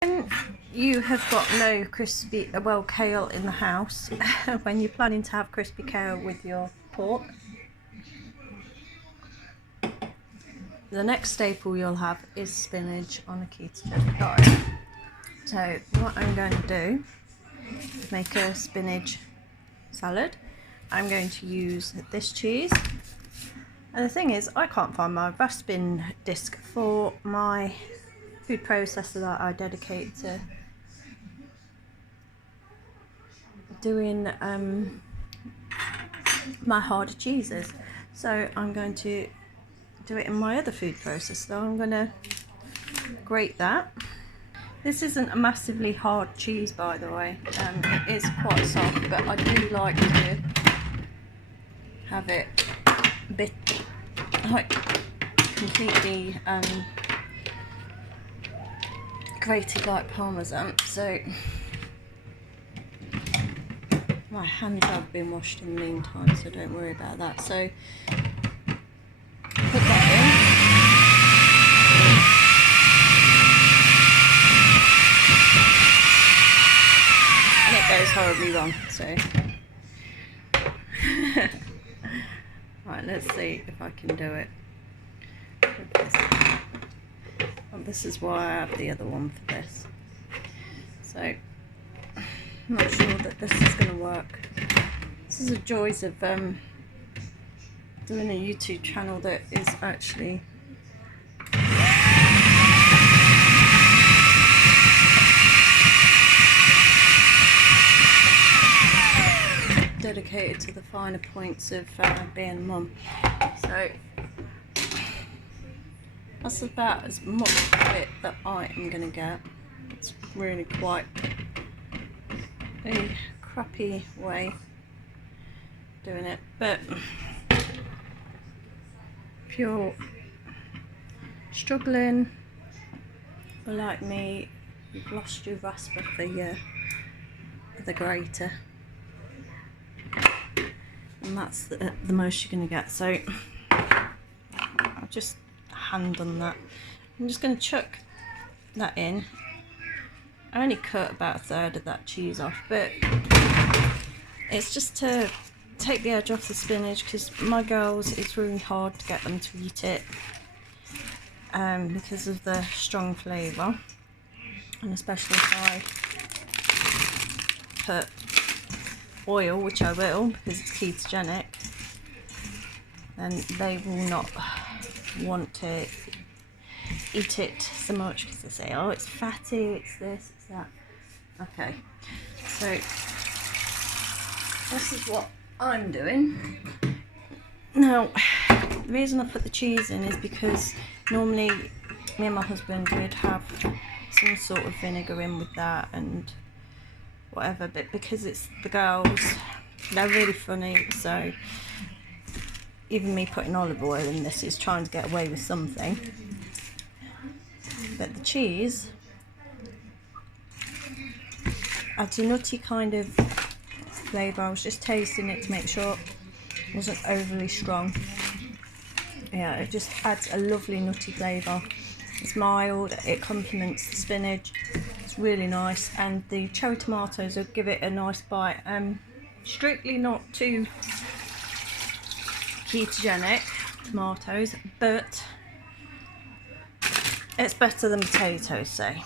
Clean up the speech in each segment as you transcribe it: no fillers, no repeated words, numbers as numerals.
When you have got no crispy, kale in the house, when you're planning to have crispy kale with your pork, the next staple you'll have is spinach on a ketogenic diet. So what I'm going to do is make a spinach salad. I'm going to use this cheese. And the thing is, I can't find my Raspin disc for my food processor that I dedicate to doing my harder cheeses. So I'm going to do it in my other food processor. So I'm going to grate that. This isn't a massively hard cheese, by the way. It is quite soft, but I do like to have it a bit like completely grated like parmesan. So my hands have been washed in the meantime, so don't worry about that. So put that in, and it goes horribly wrong. So right, let's see if I can do it with this. And this is why I have the other one for this. So I'm not sure that this is going to work. This is the joys of doing a YouTube channel that is actually dedicated to the finer points of being a mum. So that's about as much of it that I am going to get. It's really quite a crappy way doing it, but if you're struggling or like me, you've lost your rasper for the grater, and that's the most you're going to get. So I'll just hand on that. I'm just going to chuck that in. I only cut about a third of that cheese off, but it's just to take the edge off the spinach, because my girls, it's really hard to get them to eat it because of the strong flavour, and especially if I put oil, which I will because it's ketogenic, then they will not want to eat it so much, because they say, oh, it's fatty, it's this, it's that. Okay, so this is what I'm doing. Now, the reason I put the cheese in is because normally me and my husband would have some sort of vinegar in with that and whatever, but because it's the girls, they're really funny, so even me putting olive oil in this is trying to get away with something. But the cheese adds a nutty kind of flavour. I was just tasting it to make sure it wasn't overly strong. Yeah, it just adds a lovely nutty flavour. It's mild, it complements the spinach, it's really nice, and the cherry tomatoes will give it a nice bite. Strictly not too ketogenic tomatoes, but it's better than potatoes, say.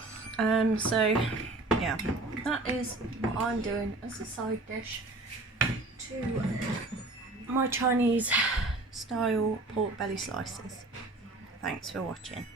So yeah, that is what I'm doing as a side dish to my Chinese style pork belly slices. Thanks for watching.